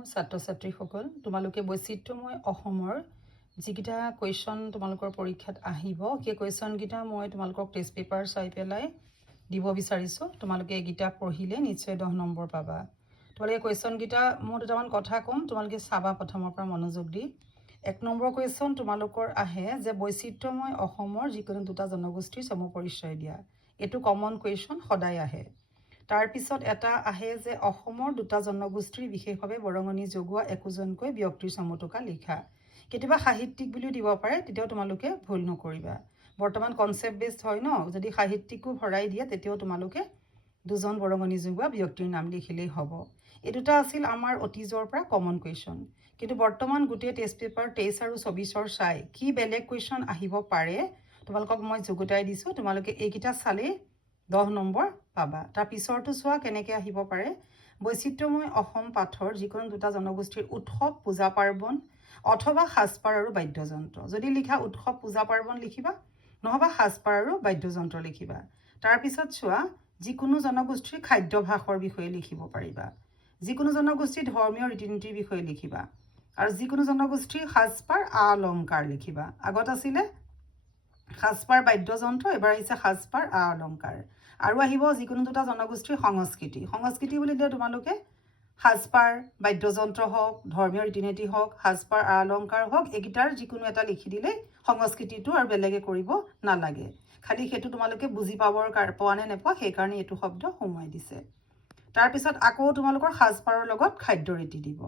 মোৰ ছাত্ৰ ছাত্ৰীসকল তোমালোকে বৈচিত্ৰ্যময় অসমৰ যিকেইটা কুৱেশ্যন তোমালোকৰ পৰীক্ষাত আহিব, সেই কুৱেশ্যনকেইটা মই তোমালোকক টেষ্ট পেপাৰ চাই পেলাই দিব বিচাৰিছোঁ। তোমালোকে এইকেইটা পঢ়িলে নিশ্চয় দহ নম্বৰ পাবা। তোমালোকে কুৱেশ্যনকেইটা মই দুটামান কথা ক'ম, তোমালোকে চাবা প্ৰথমৰ পৰা মনোযোগ দি। এক নম্বৰ কুৱেশ্যন তোমালোকৰ আহে যে বৈচিত্ৰ্যময় অসমৰ যিকোনো দুটা জনগোষ্ঠীৰ চমু পৰিচয় দিয়া। এইটো কমন কুৱেশ্যন সদায় আহে। তাৰপিছত এটা আহে যে অসমৰ দুটা জনগোষ্ঠীৰ বিশেষভাৱে বৰঙণি যোগোৱা একোজনকৈ ব্যক্তিৰ চমুটোকা লিখা। কেতিয়াবা সাহিত্যিক বুলিও দিব পাৰে, তেতিয়াও তোমালোকে ভুল নকৰিবা। বৰ্তমান কনচেপ্ট বেছড হয় ন, যদি সাহিত্যিকো ভৰাই দিয়ে, তেতিয়াও তোমালোকে দুজন বৰঙণি যোগোৱা ব্যক্তিৰ নাম লিখিলেই হ'ব। এই দুটা আছিল আমাৰ অতীজৰ পৰা কমন কুৱেশ্যন কিন্তু বৰ্তমান গোটেই টেষ্ট পেপাৰ তেইছ আৰু চৌবিছৰ চাই কি বেলেগ কুৱেশ্যন আহিব পাৰে, তোমালোকক মই যুগুতাই দিছোঁ, তোমালোকে এইকেইটা চালেই দহ নম্বৰ পাবা। তাৰ পিছৰটো চোৱা কেনেকৈ আহিব পাৰে। বৈচিত্ৰ্যময় অসম পাঠৰ যিকোনো দুটা জনগোষ্ঠীৰ উৎসৱ, পূজা পাৰ্বণ অথবা সাজপাৰ আৰু বাদ্যযন্ত্ৰ। যদি লিখা উৎসৱ, পূজা পাৰ্বণ লিখিবা, নহবা সাজপাৰ আৰু বাদ্যযন্ত্ৰ লিখিবা। তাৰপিছত চোৱা, যিকোনো জনগোষ্ঠীৰ খাদ্যভাসৰ বিষয়ে লিখিব পাৰিবা। যিকোনো জনগোষ্ঠীৰ ধৰ্মীয় ৰীতি নীতিৰ বিষয়ে লিখিবা। আৰু যিকোনো জনগোষ্ঠীৰ সাজপাৰ আ অলংকাৰ লিখিবা। আগত আছিলে সাজপাৰ বাদ্যযন্ত্ৰ, এবাৰ আহিছে সাজপাৰ আ অলংকাৰ। আৰু আহিব যিকোনো দুটা জনগোষ্ঠীৰ সংস্কৃতি। সংস্কৃতি বুলি দিলে তোমালোকে সাজপাৰ বাদ্যযন্ত্ৰ হওক, ধৰ্মীয় ৰীতি নীতি হওক সাজপাৰ আ অলংকাৰ হওক, এইকেইটাৰ যিকোনো এটা লিখি দিলেই সংস্কৃতিটো আৰু বেলেগে কৰিব নালাগে। খালি সেইটো তোমালোকে বুজি পাবৰ কাৰ, পোৱা নে নোপোৱা, সেইকাৰণে এইটো শব্দ সোমোৱাই দিছে। তাৰপিছত আকৌ তোমালোকৰ সাজপাৰৰ লগত খাদ্য ৰীতি দিব।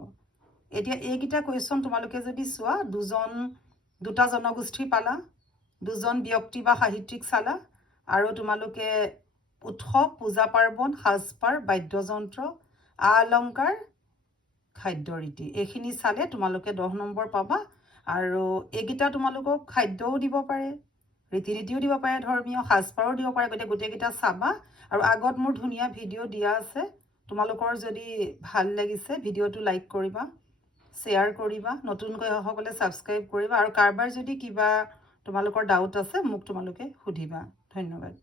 এতিয়া এইকেইটা কুৱেশ্যন তোমালোকে যদি চোৱা, দুজন, দুটা জনগোষ্ঠী পালা দুজন ব্যক্তি বা সাহিত্যিক চালা, আৰু তোমালোকে উৎসৱ পূজা পাৰ্বণ, সাজপাৰ, বাদ্যযন্ত্ৰ আ অলংকাৰ খাদ্য ৰীতি, এইখিনি চালে তোমালোকে দহ নম্বৰ পাবা আৰু এইকেইটা তোমালোকক খাদ্যও দিব পাৰে ৰীতি নীতিও দিব পাৰে, ধৰ্মীয় সাজপাৰো দিব পাৰে, গতিকে গোটেইকেইটা চাবা আৰু আগত মোৰ ধুনীয়া ভিডিঅ' দিয়া আছে, তোমালোকৰ যদি ভালো লাগিছে ভিডিঅ'টো লাইক কৰিবা, শ্বেয়াৰ কৰিবা, নতুনকৈ অহাসকলে ছাবস্ক্ৰাইব কৰিবা আৰু কাৰোবাৰ যদি কিবা তোমালোকৰ ডাউট আছে মোক তোমালোকে সুধিবা। ধন্যবাদ।